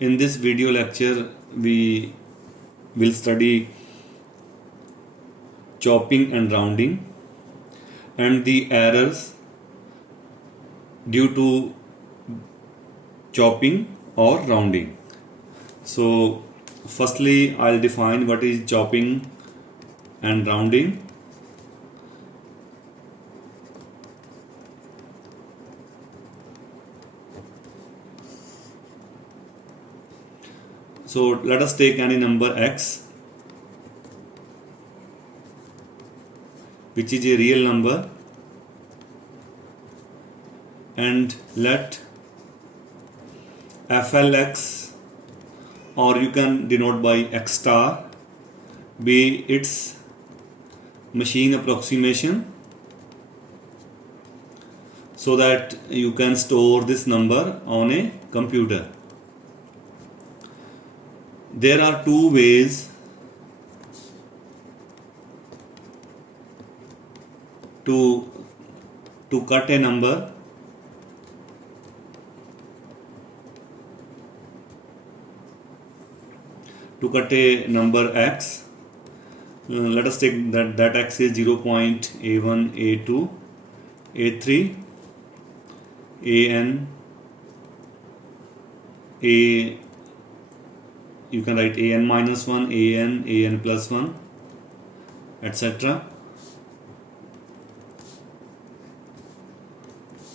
In this video lecture, we will study chopping and rounding and the errors due to chopping or rounding. So, firstly, I'll define what is chopping and rounding. So let us take any number x, which is a real number, and let flx, or you can denote by x star, be its machine approximation, so that you can store this number on a computer. There are two ways to cut a number. To cut a number x, let us take that x is 0.a1, a2, a3, an, a. You can write an minus 1, an plus 1, etc.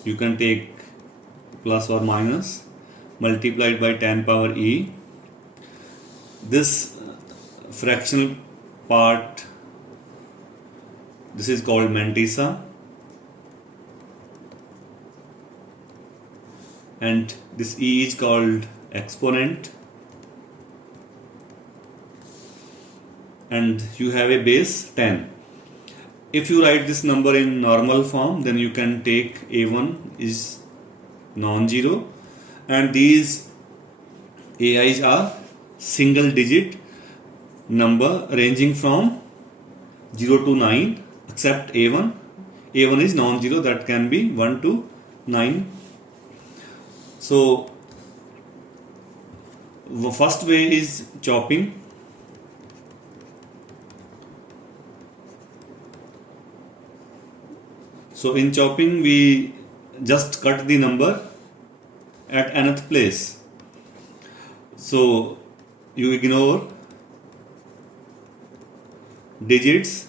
You can take plus or minus multiplied by 10 power e. This fractional part, this is called mantissa, and this e is called exponent, and you have a base 10. If you write this number in normal form, then you can take a1 is non-zero, and these ai's are single digit number ranging from 0 to 9, except a1. a1 is non-zero, that can be 1 to 9. So the first way is chopping. So in chopping, we just cut the number at nth place. So you ignore digits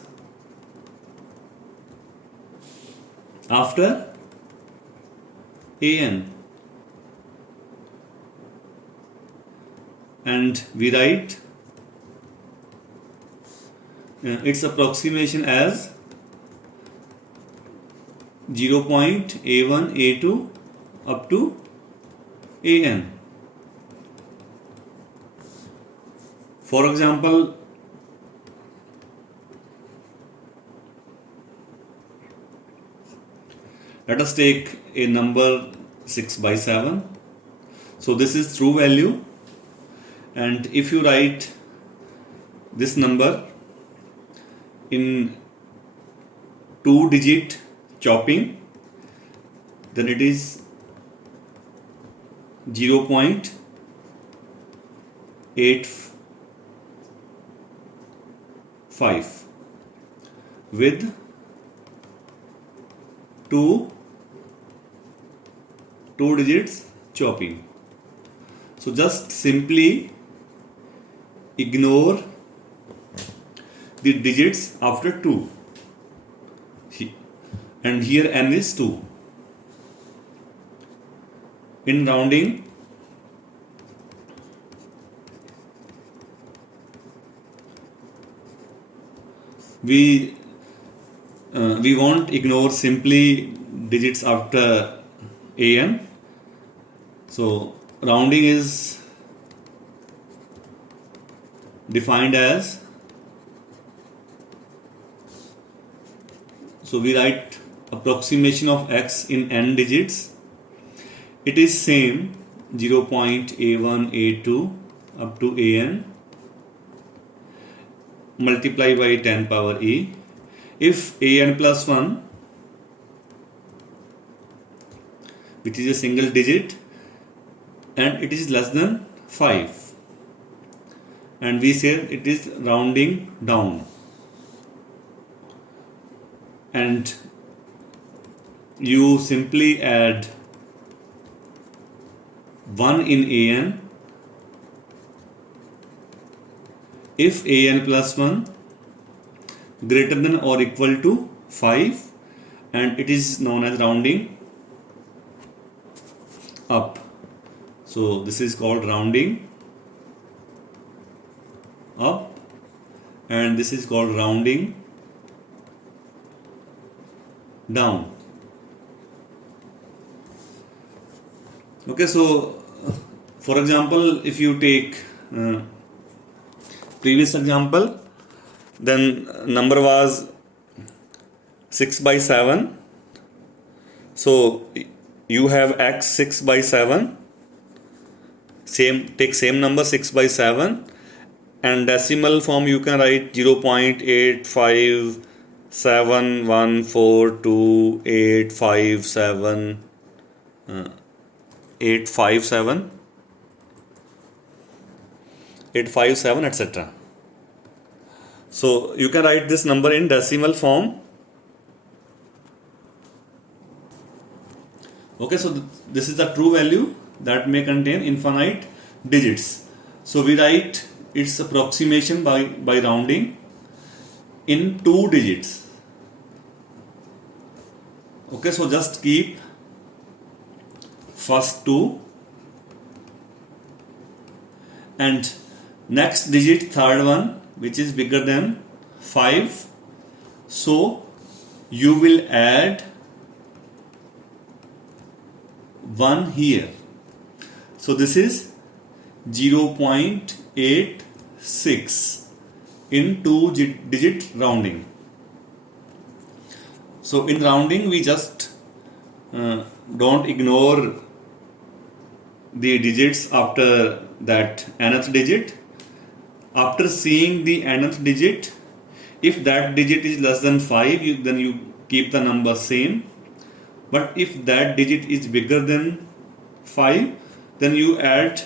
after an, and we write its approximation as 0.a1, a2 up to an. For example, let us take a number 6 by 7. So this is true value, and if you write this number in 2-digit chopping, then it is 0.85 with two digits chopping. So just simply ignore the digits after 2, and here n is 2. In rounding, we won't ignore simply digits after an. So rounding is defined as, so we write approximation of x in n digits. It is same 0.a1, a2 up to an, multiply by 10 power e. If an plus 1, which is a single digit, and it is less than 5, and we say it is rounding down, and you simply add 1 in an if an plus 1 greater than or equal to 5, and it is known as rounding up. So this is called rounding up, and this is called rounding down. Okay, so for example, if you take previous example, then number was 6 by 7. So you have x 6 by 7, take same number 6 by 7, and decimal form you can write 0.857142857 857 etc. So you can write this number in decimal form. Okay, so this is the true value that may contain infinite digits. So we write its approximation by rounding in 2 digits. Okay, so just keep first 2 and next digit, third one, which is bigger than 5. So you will add 1 here. So this is 0.86 in 2 digit rounding. So in rounding we just don't ignore the digits after that nth digit. After seeing the nth digit, if that digit is less than 5, then you keep the number same. But if that digit is bigger than 5, then you add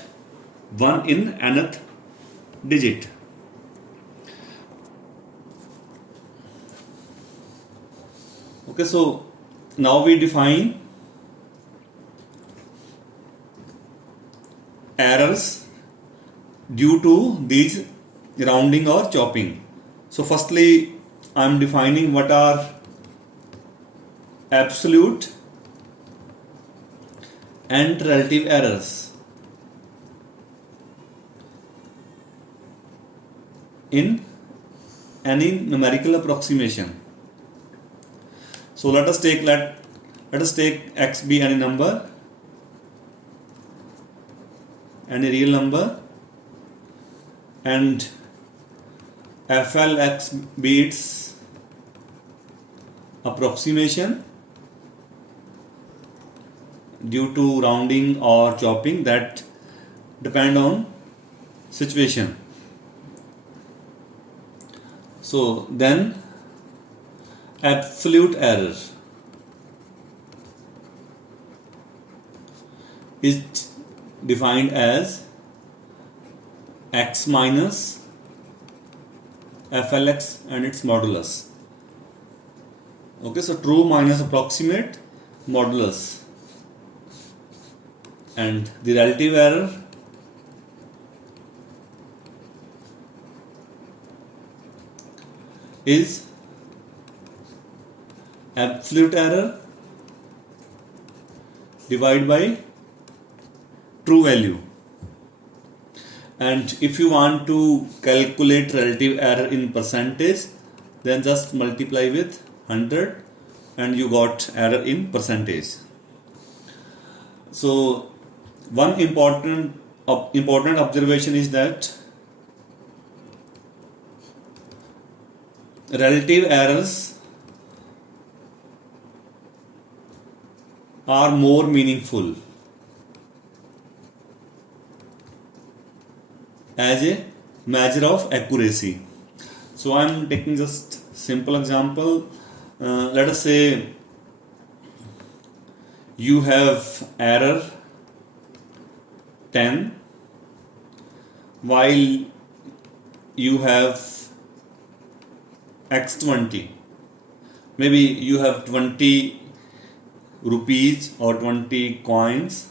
1 in nth digit. Okay, so now we define errors due to these rounding or chopping. So firstly, I am defining what are absolute and relative errors in any numerical approximation. So let us take x be any number, any real number, and FLX be its approximation due to rounding or chopping, that depend on situation. So then absolute error is defined as x minus FLX and its modulus. Okay, so true minus approximate modulus, and the relative error is absolute error divided by true value. And if you want to calculate relative error in percentage, then just multiply with 100 and you got error in percentage. So one important observation is that relative errors are more meaningful as a measure of accuracy. So I am taking just simple example. Let us say you have error 10 while you have x20, maybe you have 20 rupees or 20 coins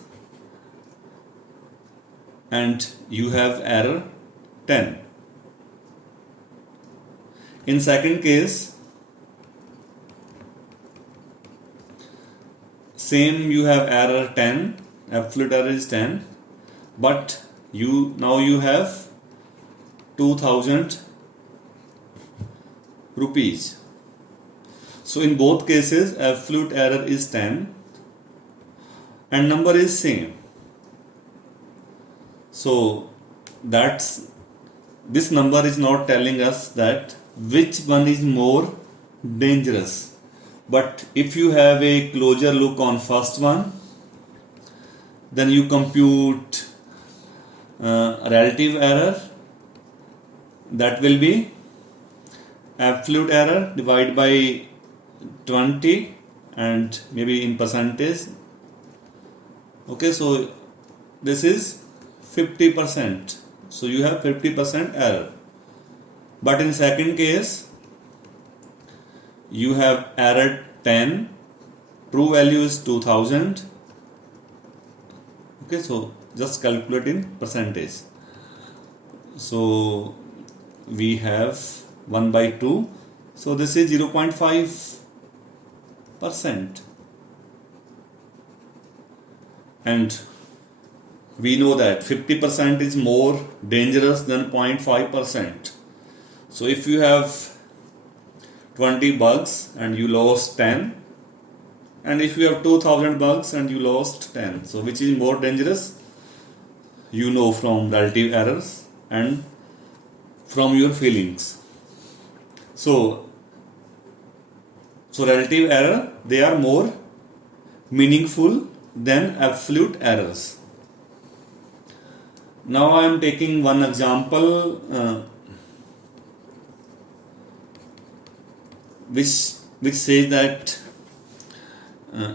and you have error 10. In second case, same, you have error 10, absolute error is 10, but now you have 2000 rupees. So in both cases absolute error is 10 and number is same. So this number is not telling us that which one is more dangerous. But if you have a closer look on first one, then you compute relative error, that will be absolute error divided by 20 and maybe in percentage. Okay, so this is 50%. So you have 50% error. But in second case, you have error 10, true value is 2000. Okay, so just calculate in percentage. So we have 1 by 2, so this is 0.5%, and we know that 50% is more dangerous than 0.5%. So if you have 20 bugs and you lost 10, and if you have 2000 bugs and you lost 10, so which is more dangerous? You know from relative errors and from your feelings. So relative error, they are more meaningful than absolute errors. Now I am taking one example which says that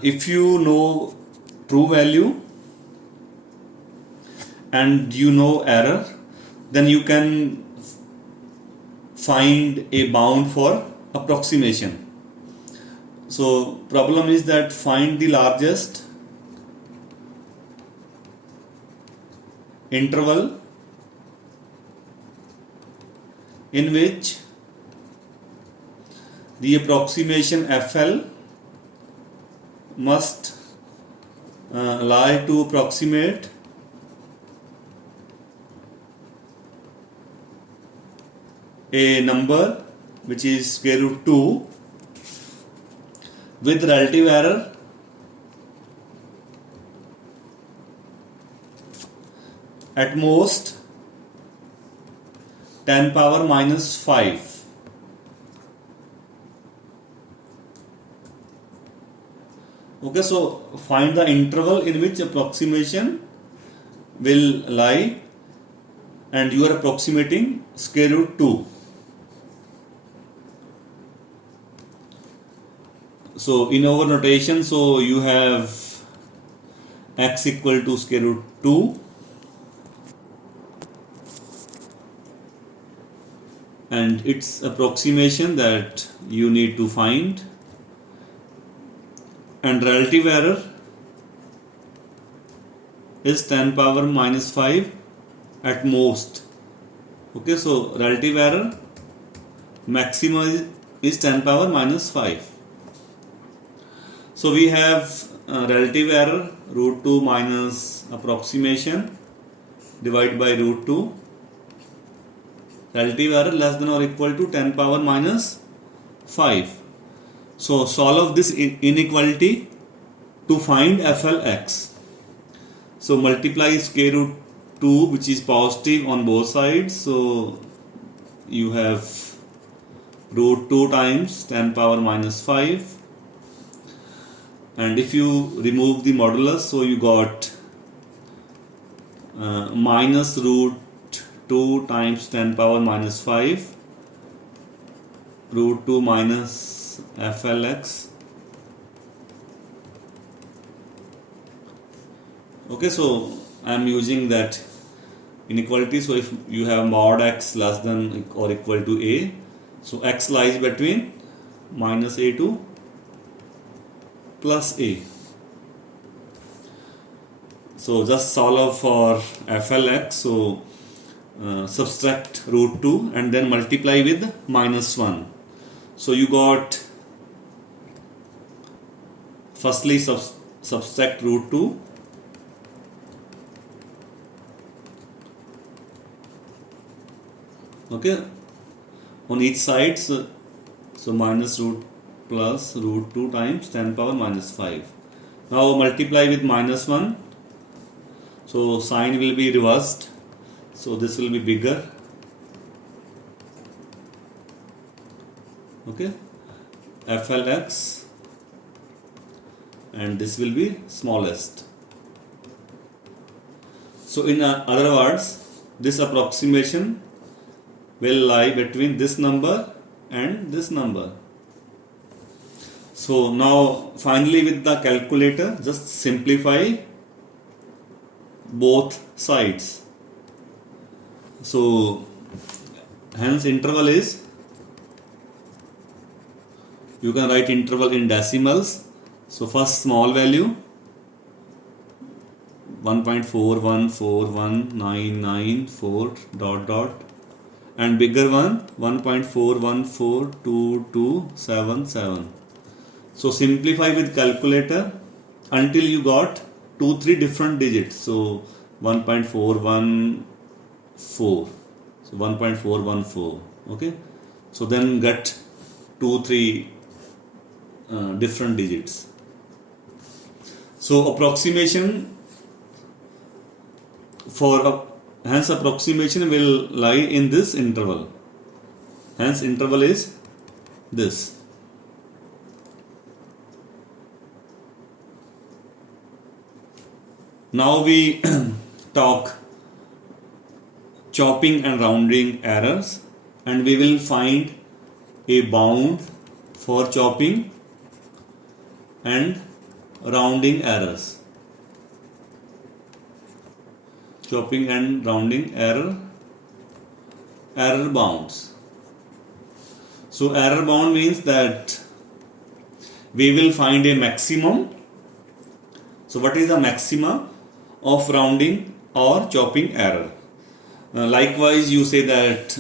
if you know true value and you know error, then you can find a bound for approximation. So problem is that find the largest interval in which the approximation FL must lie to approximate a number which is square root 2 with relative error at most 10 power minus 5. Okay, so find the interval in which approximation will lie and you are approximating square root 2. So in our notation, so you have x equal to square root 2 and its approximation that you need to find, and relative error is 10 power minus 5 at most. Okay, so relative error maximum is 10 power minus 5. So we have relative error root 2 minus approximation divided by root 2. Relative error less than or equal to 10 power minus 5. So solve this inequality to find FLX. So multiply square root 2, which is positive on both sides. So you have root 2 times 10 power minus 5. And if you remove the modulus, so you got minus root 2 times 10 power minus 5 root 2 minus FLX. Okay, so I am using that inequality. So if you have mod x less than or equal to a, so x lies between minus a to plus a. So just solve for FLX. So subtract root 2 and then multiply with minus 1. So you got, firstly subtract root 2, okay, on each side. So minus root plus root 2 times 10 power minus 5. Now multiply with minus 1. So sign will be reversed. So this will be bigger. Okay. FLX. And this will be smallest. So in other words, this approximation will lie between this number and this number. So now finally with the calculator, just simplify both sides. So hence interval is, you can write interval in decimals. So first small value 1.4141994 dot dot, and bigger one 1.41422277. So simplify with calculator until you got 2-3 different digits. So 1.414, so 1.414, okay. So then get 2-3 different digits. So approximation for hence approximation will lie in this interval. Hence interval is this. Now we talk chopping and rounding errors, and we will find a bound for chopping and rounding errors. Chopping and rounding error bounds. So error bound means that we will find a maximum. So what is the maxima of rounding or chopping error? Likewise, you say that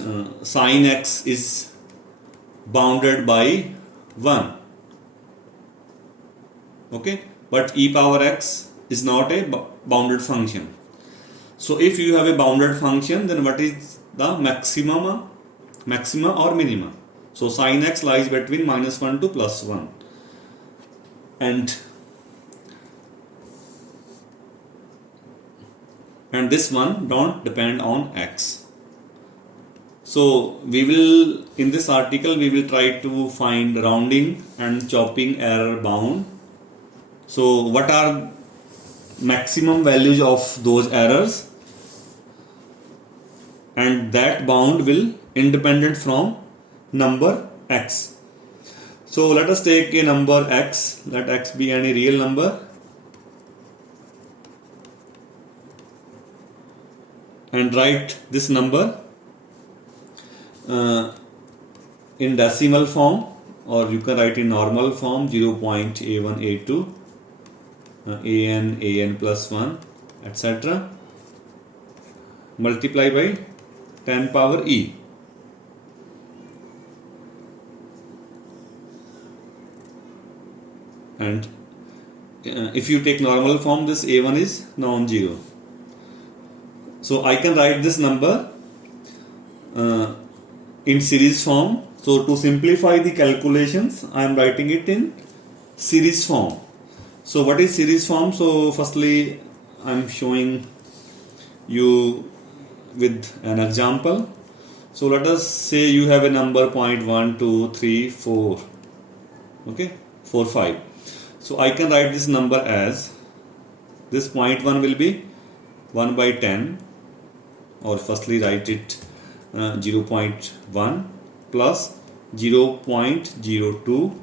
sin x is bounded by 1. Okay, but e power x is not a bounded function. So if you have a bounded function, then what is the maxima or minima? So sin x lies between minus 1 to plus 1, and this one don't depend on x. So we will, in this article, we will try to find rounding and chopping error bound. So what are maximum values of those errors, and that bound will independent from number x. So let us take a number x, let x be any real number, and write this number in decimal form, or you can write in normal form 0.A1A2 an plus 1 etc. multiply by 10 power e. And if you take normal form, this a1 is non-zero. So I can write this number in series form. So to simplify the calculations, I am writing it in series form. So what is series form? So firstly, I am showing you with an example. So let us say you have a number 0.1, 2, 3, 4, okay, 4, 5. So I can write this number as, this 0.1 will be 1 by 10, or firstly write it 0.1 plus 0.02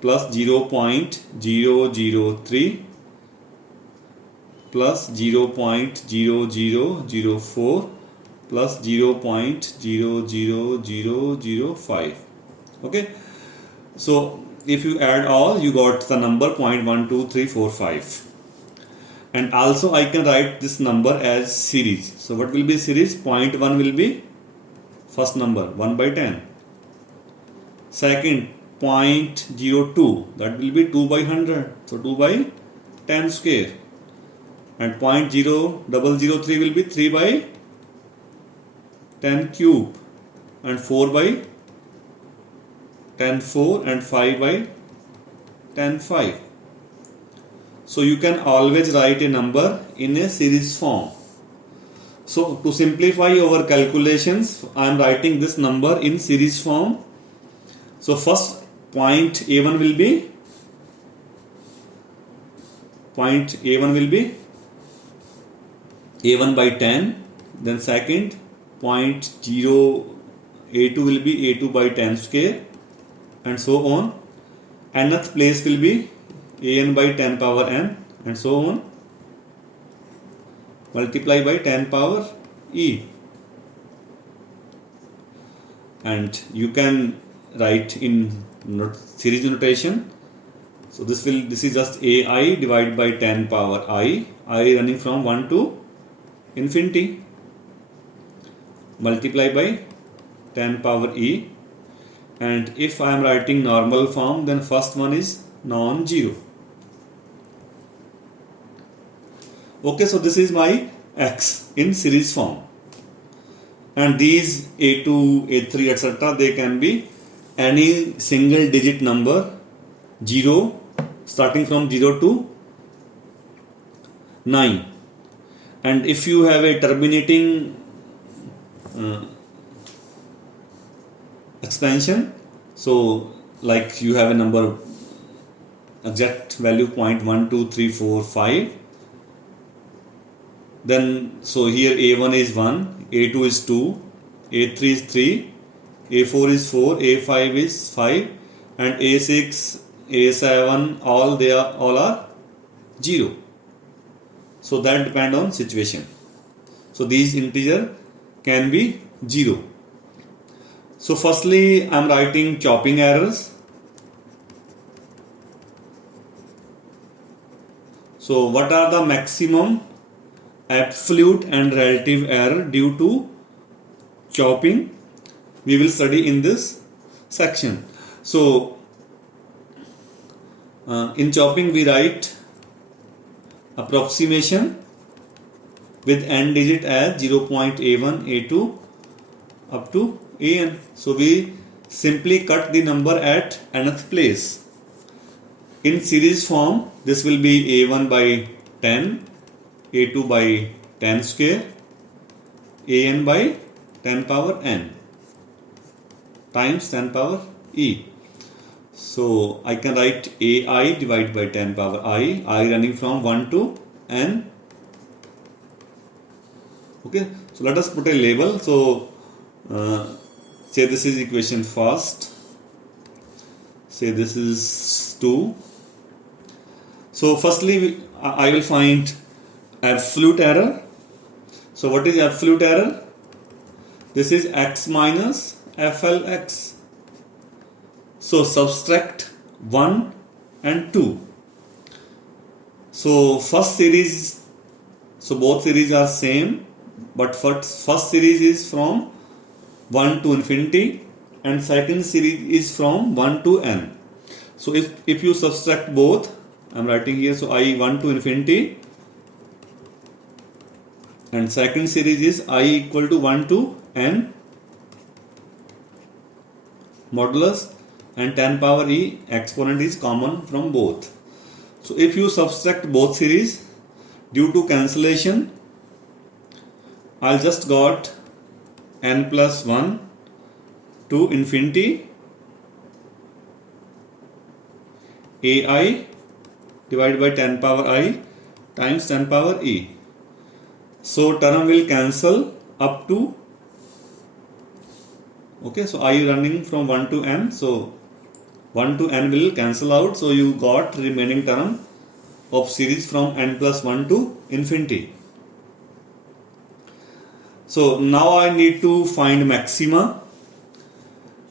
plus 0.003 plus 0.0004 plus 0.00005. Okay, so if you add all, you got the number 0.12345. And also I can write this number as series. So what will be series? 0.1 will be first number, 1 by 10. Second, 0.02, that will be 2 by 100. So 2 by 10 square. And 0.0003 will be 3 by 10 cube. And 4 by 10 4 and 5 by 10 5. So you can always write a number in a series form. So to simplify our calculations, I am writing this number in series form. So first point A1 will be A1 by 10. Then second A2 will be A2 by 10 square, and so on. Nth place will be An by 10 power n, and so on. Multiply by 10 power e. And you can write in series notation. So this is just ai divided by 10 power I running from 1 to infinity. Multiply by 10 power e. And if I am writing normal form, then first one is non-zero. Okay, so this is my x in series form. And these A2, A3, etc., they can be any single digit number, 0, starting from 0 to 9. And if you have a terminating expansion, so like you have a number exact value 0.12345, then so here A1 is 1, A2 is 2, A3 is 3, A4 is 4, A5 is 5, and A6, A7, all are 0. So that depend on situation. So these integer can be 0. So firstly I am writing chopping errors. So what are the maximum, absolute and relative error due to chopping? We will study in this section. So in chopping we write approximation with n digit as 0.a1, a2 up to an. So we simply cut the number at nth place. In series form, this will be a1 by 10, a2 by 10 square, an by 10 power n times 10 power e. So I can write ai divided by 10 power I running from 1 to n. Okay, so let us put a label. So say this is equation first, say this is 2. So firstly I will find absolute error. So what is absolute error? This is x minus flx. So subtract 1 and 2. So first series, so both series are same, but first series is from 1 to infinity and second series is from 1 to n. So if you subtract both, I am writing here, so I 1 to infinity and second series is I equal to 1 to n modulus, and 10 power e exponent is common from both. So if you subtract both series, due to cancellation, I'll just got n plus 1 to infinity ai divided by 10 power I times 10 power e. So term will cancel up to, okay, so I running from 1 to n, so 1 to n will cancel out, so you got remaining term of series from n plus 1 to infinity. So now I need to find maxima,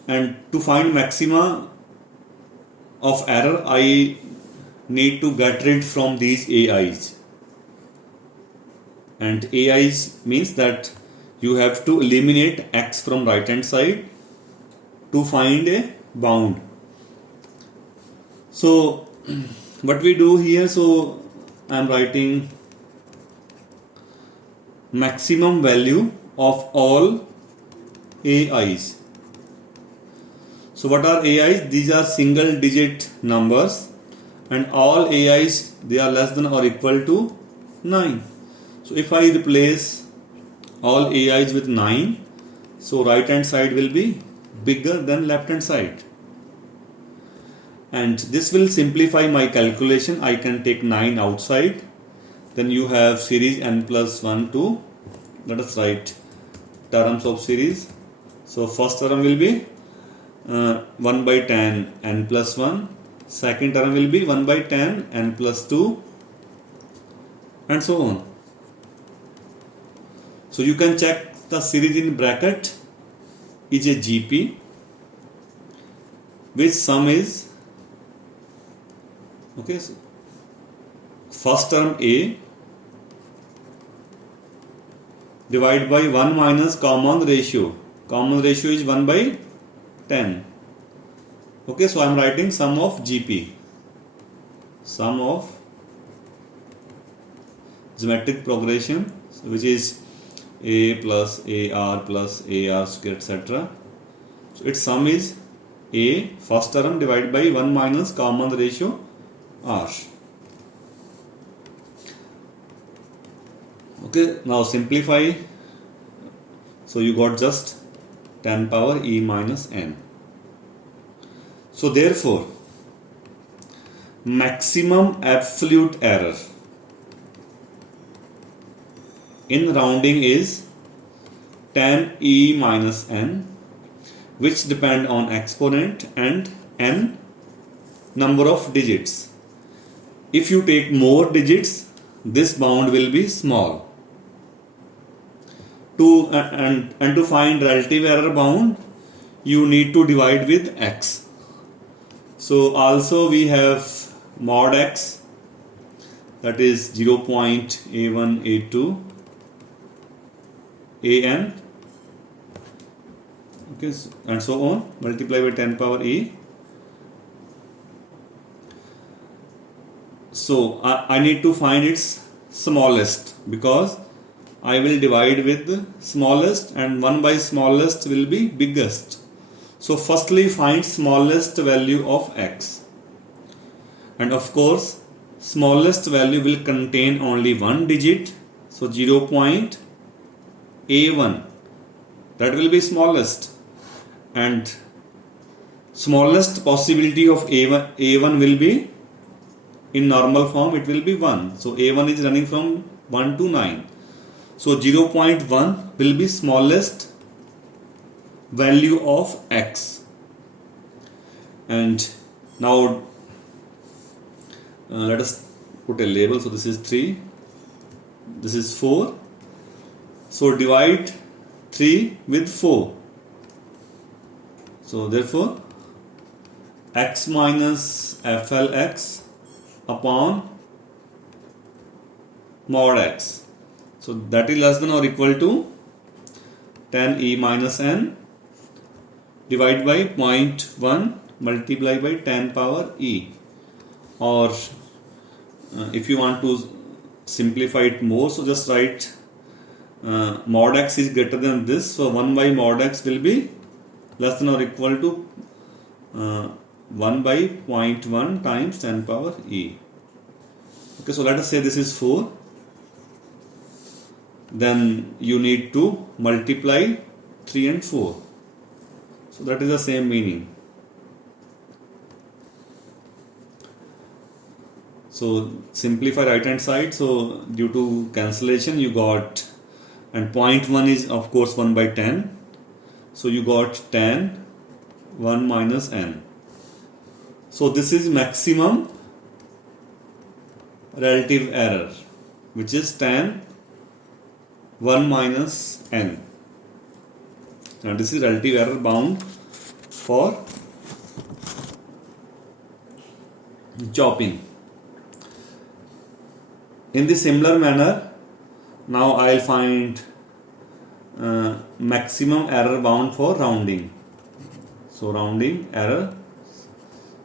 and to find maxima of error I need to get rid from these AIs, and AIs means that you have to eliminate x from right hand side to find a bound. So what we do here, so I am writing maximum value of all AIs. So what are AIs? These are single digit numbers, and all AIs, they are less than or equal to 9. So if I replace all AIs with 9, so right hand side will be bigger than left hand side, and this will simplify my calculation. I can take 9 outside. Then you have series n plus 1 2. Let us write terms of series. So first term will be 1 by 10 n plus 1. Second term will be 1 by 10 n plus 2, and so on. So you can check the series in bracket is a GP, which sum is, okay, so first term A divided by 1 minus common ratio. Common ratio is 1 by 10. Okay, so I am writing sum of GP, sum of geometric progression, which is A plus AR plus AR square, etc. So its sum is A first term divided by 1 minus common ratio R. Okay, now simplify. So you got just 10 power e minus n. So therefore, maximum absolute error in rounding is 10 e minus n, which depend on exponent and n number of digits. If you take more digits, this bound will be small. And to find relative error bound, you need to divide with x. So also we have mod x, that is 0.A182 an, okay, and so on, multiply by 10 power e. So I need to find its smallest, because I will divide with the smallest, and 1 by smallest will be biggest. So firstly find smallest value of x, and of course smallest value will contain only one digit, so 0.A1, that will be smallest, and smallest possibility of A1 will be, in normal form it will be 1. So A1 is running from 1 to 9. So 0.1 will be smallest value of x. And now let us put a label. So this is 3, this is 4. So divide 3 with 4. So therefore x minus FLX upon mod x. So that is less than or equal to 10 e minus n divided by 0.1 multiply by 10 power e. Or if you want to simplify it more, so just write mod x is greater than this, so 1 by mod x will be less than or equal to 1 by 0.1 times 10 power e. Okay, so let us say this is 4. Then you need to multiply 3 and 4. So that is the same meaning. So simplify right hand side. So due to cancellation you got, and 0.1 is of course 1 by 10. So you got 10, 1 minus n. So this is maximum relative error. which is tan 1 minus n. Now this is relative error bound for chopping. In the similar manner, now I'll find maximum error bound for rounding. So rounding error,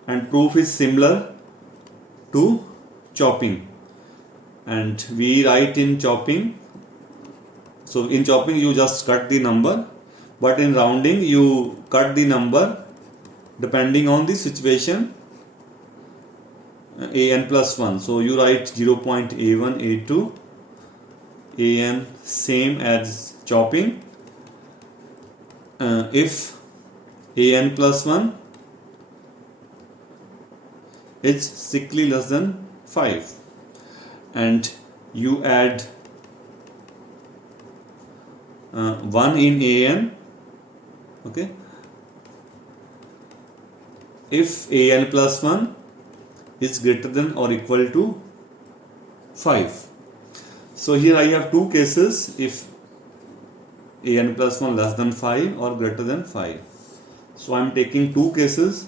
and proof is similar to chopping, and we write in chopping. So in chopping you just cut the number, but in rounding you cut the number depending on the situation, an plus 1. So you write 0.a1, a2, an same as chopping. If an plus 1 is strictly less than 5, and you add 1 in an, okay, if an plus 1 is greater than or equal to 5. So here I have two cases, if an plus 1 less than 5 or greater than 5. So I am taking two cases.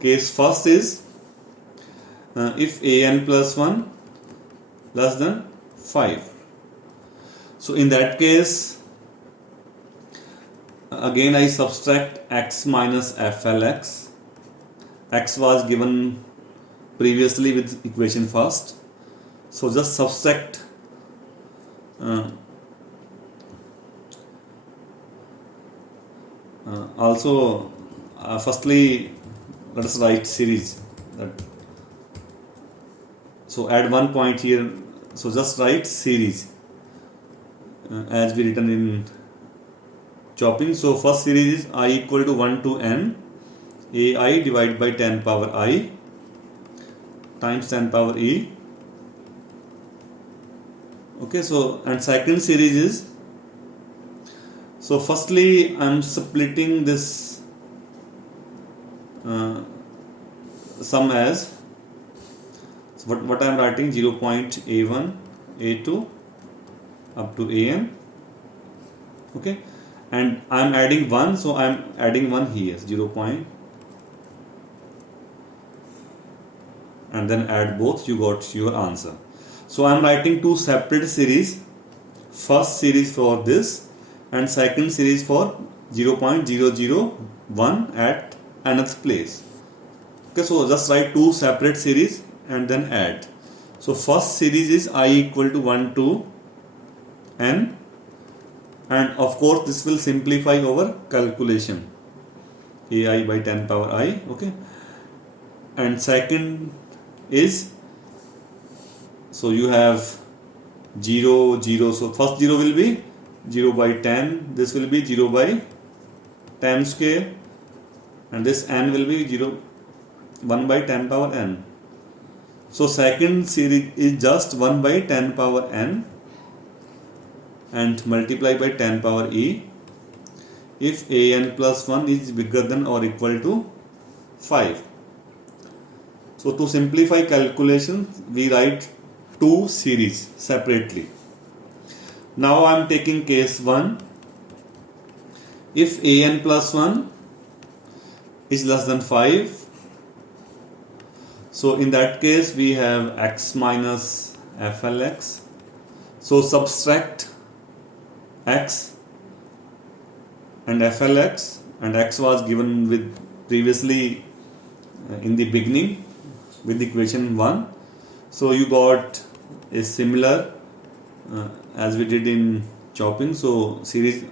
Case first is if an plus 1 less than 5. So in that case, again I subtract x minus flx. X was given previously with equation first. So just subtract firstly let us write series. So add 1 point here. So just write series as we written in chopping. So first series is I equal to 1 to n ai divided by 10 power I times 10 power e. Okay, so and second series is, so firstly I am splitting this sum as, so what I am writing 0.a1, a2 up to an. Okay, and I am adding 1, so I am adding 1 here, 0. And then add both, you got your answer. So I am writing two separate series, first series for this and second series for 0.001 at another place. Okay, so just write two separate series and then add. So first series is I equal to 1 to n, and of course this will simplify our calculation, ai by 10 power I. Okay, and second is, so you have 0, 0, so first 0 will be 0 by 10, this will be 0 by 10 square, and this n will be 1 by 10 power n. So second series is just 1 by 10 power n and multiply by 10 power e if an plus 1 is bigger than or equal to 5. So to simplify calculations, we write two series separately. Now I am taking case 1. If an plus 1 is less than 5, so in that case we have x minus flx. So subtract x and flx, and x was given with previously in the beginning with equation 1. So you got a similar as we did in chopping. So series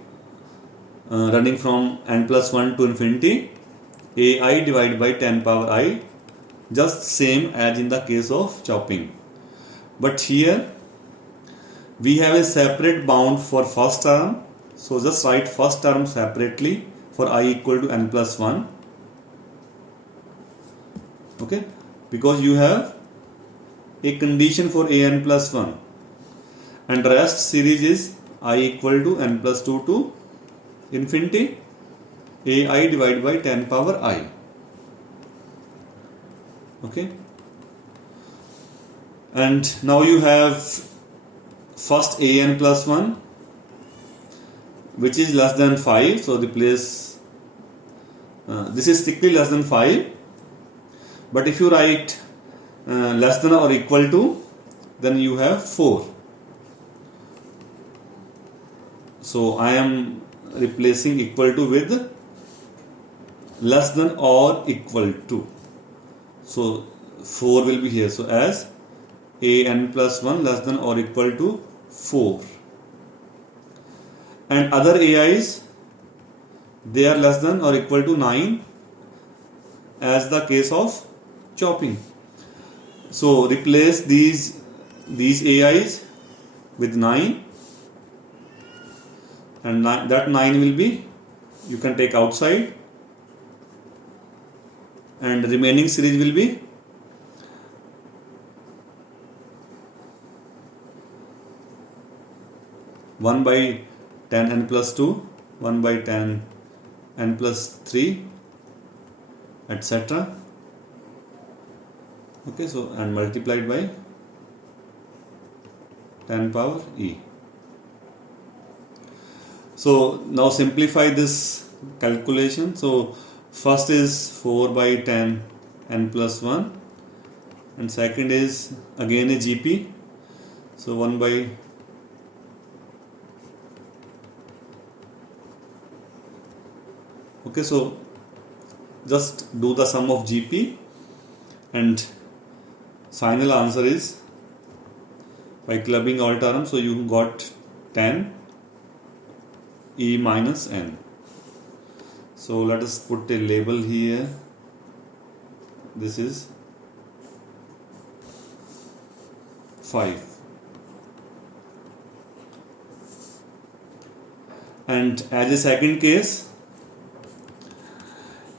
running from n plus 1 to infinity, ai divided by 10 power I, just same as in the case of chopping. But here we have a separate bound for first term. So just write first term separately for I equal to n plus 1. Okay, because you have a condition for an plus 1, and rest series is I equal to n plus 2 to infinity ai divided by 10 power I. Okay, And now you have first an plus 1 which is less than 5, so replace this is strictly less than 5, but if you write less than or equal to, then you have 4. So I am replacing equal to with less than or equal to, so 4 will be here, so as an plus 1 less than or equal to 4. And other AIs, they are less than or equal to 9 as the case of chopping. So replace these AIs with 9, and that 9 will be, you can take outside, and the remaining series will be one by 10 n plus 2, 1 by 10 n plus 3, etc. Okay, so and multiplied by 10 power e. So now simplify this calculation. So first is 4 by 10 n plus 1, and second is again a GP, so 1 by okay, so just do the sum of GP, and final answer is by clubbing all terms, so you got 10 e minus n. So let us put a label here. This is 5. And as a second case,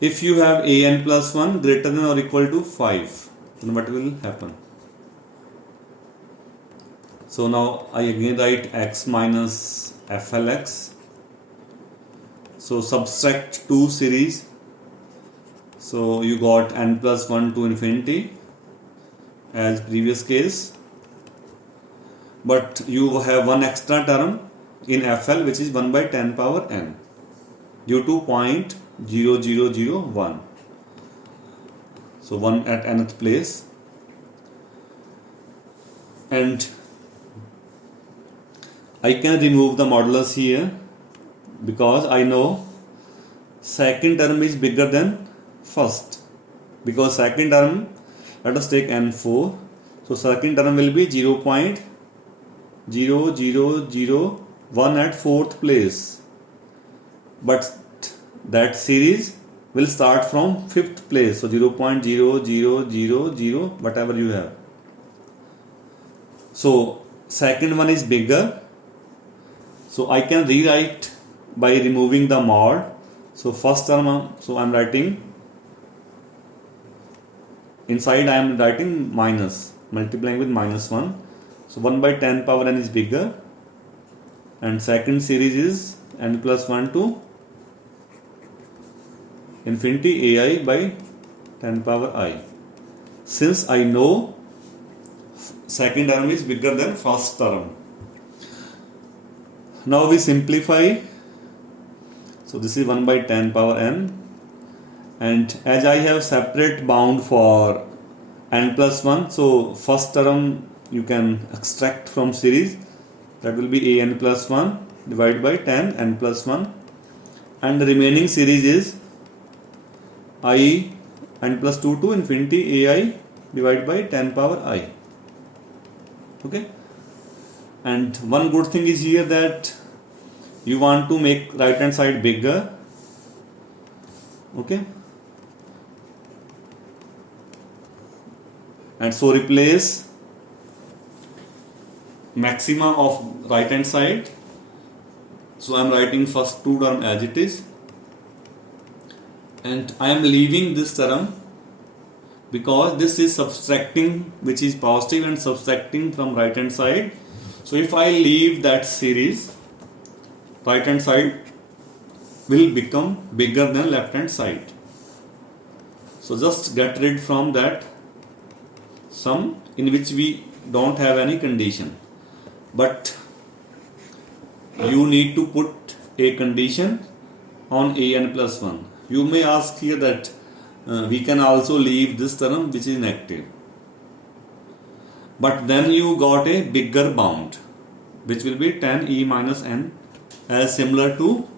if you have an plus 1 greater than or equal to 5, then what will happen? So now I again write x minus flx. So subtract two series. So you got n plus 1 to infinity as previous case, but you have one extra term in FL which is 1 by 10 power n due to 0.0001. So 1 at nth place, and I can remove the modulus here because I know second term is bigger than first, because second term, let us take n4, so second term will be 0.0001 at fourth place, but that series will start from fifth place, so 0.0000 whatever you have. So second one is bigger, so I can rewrite by removing the mod. So first term, so I am writing inside, I am writing minus, multiplying with minus 1. So 1 by 10 power n is bigger, and second series is n plus 1 to infinity ai by 10 power I. Since I know second term is bigger than first term, now we simplify. So this is 1 by 10 power n, and as I have separate bound for n plus 1, so first term you can extract from series, that will be an plus 1 divided by 10 n plus 1, and the remaining series is I n plus 2 to infinity ai divided by 10 power I. Okay, and one good thing is here that you want to make right hand side bigger. Okay, and so replace maxima of right hand side. So I am writing first two term as it is, and I am leaving this term because this is subtracting, which is positive, and subtracting from right hand side. So if I leave that series, right hand side will become bigger than left hand side. So just get rid from that sum in which we don't have any condition, but you need to put a condition on an plus 1. You may ask here that we can also leave this term which is negative, but then you got a bigger bound which will be 10e minus n, as similar to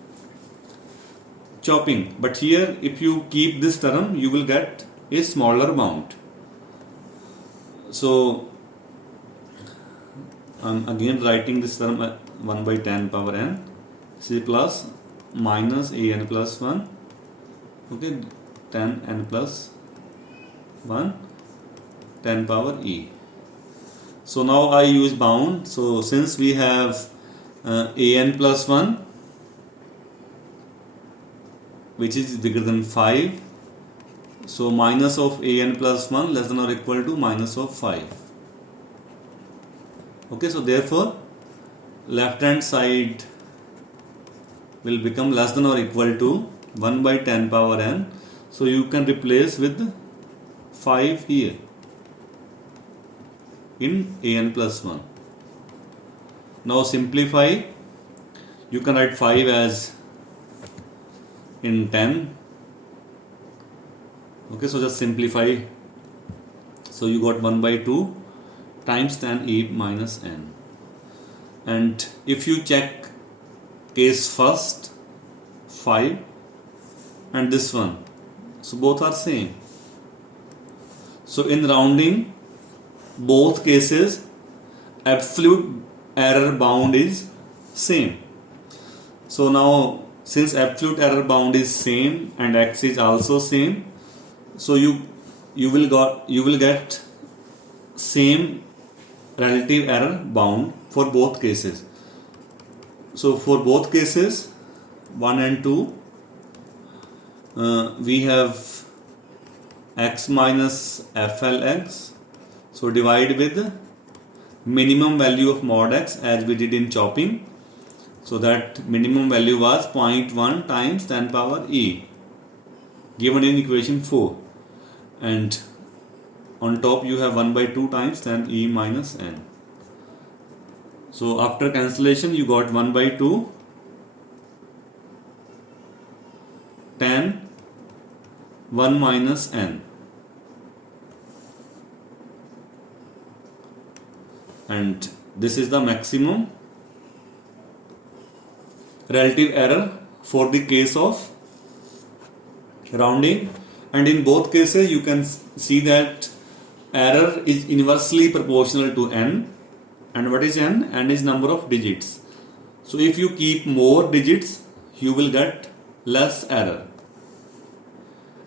chopping. But here if you keep this term, you will get a smaller bound. So I'm again writing this term 1 by 10 power n, c plus minus an plus 1, okay, 10 n plus 1, 10 power e. So now I use bound. So since we have an plus 1 which is bigger than 5, so minus of an plus 1 less than or equal to minus of 5. Okay, so therefore left hand side will become less than or equal to 1 by 10 power n. So you can replace with 5 here in an plus 1. Now simplify. You can write 5 as in 10. Okay, so just simplify. So you got 1 by 2 times 10 e minus n. And if you check case first, 5, and this one, so both are same. So in rounding, both cases absolute error bound is same. So now since absolute error bound is same and x is also same, so you will get same relative error bound for both cases. So for both cases 1 and 2, we have x minus flx. So divide with minimum value of mod x as we did in chopping. So that minimum value was 0.1 times 10 power e, given in equation 4. And on top you have 1 by 2 times 10 e minus n. So after cancellation you got 1 by 2, 10, 1 minus n. And this is the maximum relative error for the case of rounding. And in both cases you can see that error is inversely proportional to n. And what is n? N is number of digits. So if you keep more digits, you will get less error.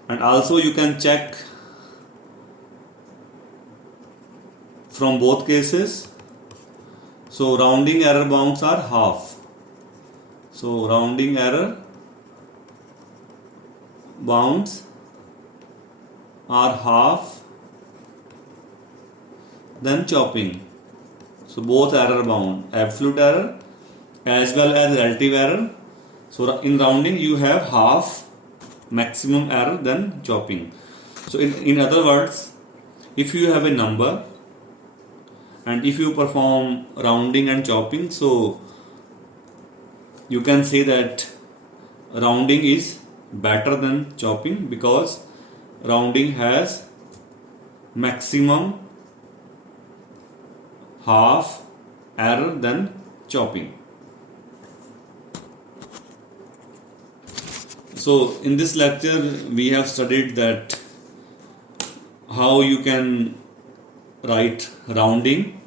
And also you can check from both cases. So rounding error bounds are half. So rounding error bounds are half than chopping. So both error bound, absolute error as well as relative error. So in rounding you have half maximum error than chopping. So in other words, if you have a number and if you perform rounding and chopping, so you can say that rounding is better than chopping because rounding has maximum half error than chopping. So in this lecture we have studied that how you can write rounding,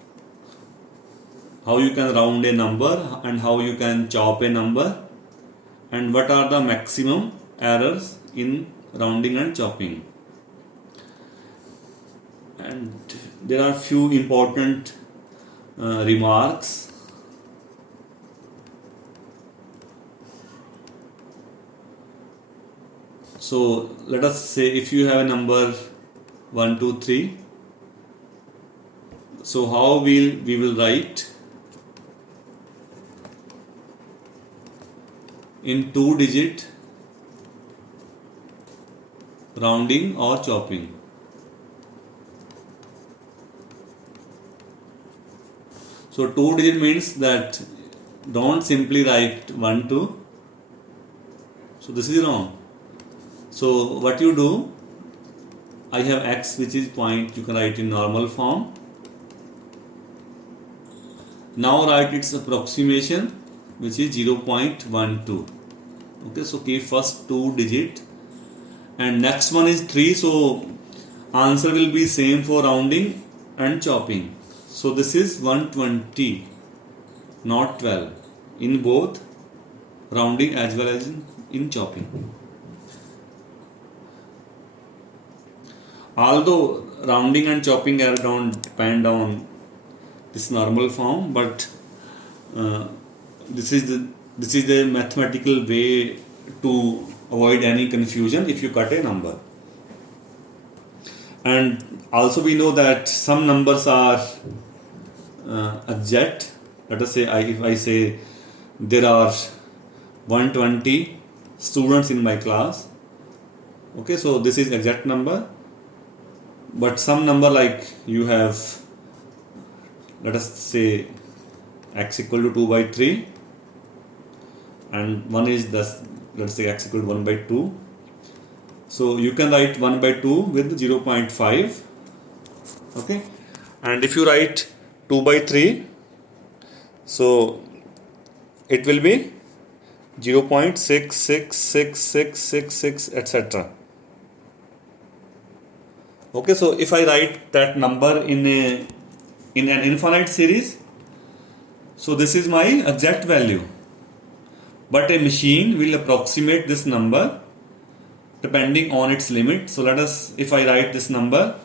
how you can round a number and how you can chop a number, and what are the maximum errors in rounding and chopping. And there are few important remarks. So let us say if you have a number 1, 2, 3, so how we will write in 2-digit rounding or chopping. So 2 digit means that don't simply write 1 2. So this is wrong. So what you do, I have x which is point, you can write in normal form. Now write its approximation which is 0.12. Okay, so keep first 2 digit and next one is 3. So answer will be same for rounding and chopping. So this is 120, not 12, in both rounding as well as in chopping. Although rounding and chopping error don't depend on this normal form, but this is the mathematical way to avoid any confusion if you cut a number. And also we know that some numbers are exact. Let us say if I say there are 120 students in my class, okay, so this is exact number. But some number like you have, let us say x equal to 2 by 3 and one is thus, let's say x equal to 1 by 2. So you can write 1 by 2 with 0.5, okay, and if you write 2 by 3, so it will be 0.6666666 etc. Okay, so if I write that number in an infinite series, so this is my exact value, but a machine will approximate this number depending on its limit. So let us, if I write this number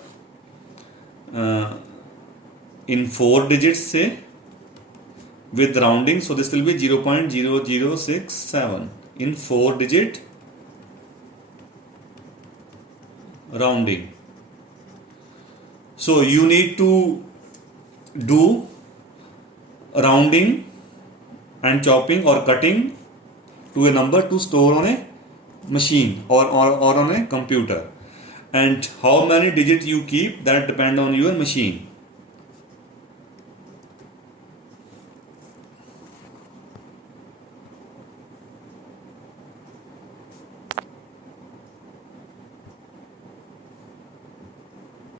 in 4 digits say with rounding, so this will be 0.0067 in 4 digit rounding. So you need to do rounding and chopping or cutting to a number to store on a machine or on a computer, and how many digits you keep, that depend on your machine.